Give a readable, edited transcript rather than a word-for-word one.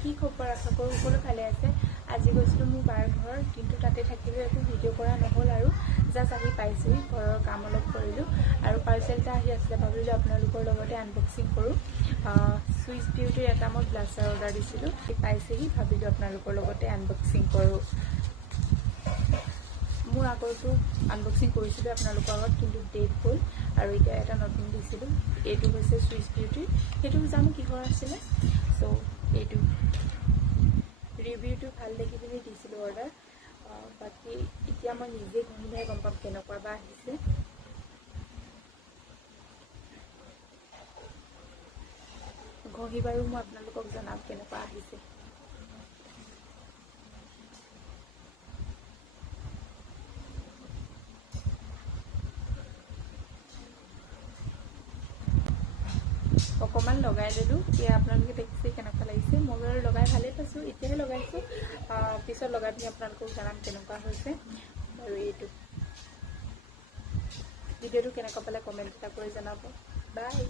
কি খবৰ আশা কৰোঁ সকলো ভালে আছে। আজি গৈছিলোঁ মোৰ বাৰ ঘৰ, কিন্তু তাতে থাকিলেও একো ভিডিঅ' কৰা নহ'ল আৰু জাষ্ট আহি পাইছোঁহি, ঘৰৰ কাম অলপ কৰিলোঁ আৰু পাৰ্চেল এটা আহি আছিলে, ভাবিলোঁ আপোনালোকৰ লগতে আনবক্সিং কৰোঁ। চুইচ বিউটিৰ এটা মই ব্লাছাৰ অৰ্ডাৰ দিছিলোঁ, পাইছেহি, ভাবিলোঁ আপোনালোকৰ লগতে আনবক্সিং কৰোঁ। মোৰ আগৰটো আনবক্সিং কৰিছিলোঁ আপোনালোকৰ আগত, কিন্তু ডেট গ'ল আৰু এতিয়া এটা নতুন দিছিলোঁ। এইটো হৈছে চুইচ বিউটিৰ, সেইটো জানো কিহৰ আছিলে। চ' এইটো ৰিভিউটো ভাল দেখি পিনি দিছিলোঁ অৰ্ডাৰ। বাকী এতিয়া মই নিজে ঘঁহিলেহে গম পাম কেনেকুৱা বা আহিছে। ঘঁহি বাৰু মই আপোনালোকক জনাম কেনেকুৱা আহিছে। অকণমান লগাই ল'লোঁ, এতিয়া আপোনালোকে দেখিছে কেনেকুৱা লাগিছে। মই বাৰু লগাই ভালেই পাইছোঁ, এতিয়াহে লগাইছোঁ, পিছত লগাই পিনি আপোনালোকক জনাম কেনেকুৱা হৈছে। আৰু এইটো ভিডিঅ'টো কেনেকুৱা পালে কমেণ্ট এটা কৰি জনাব। বাই।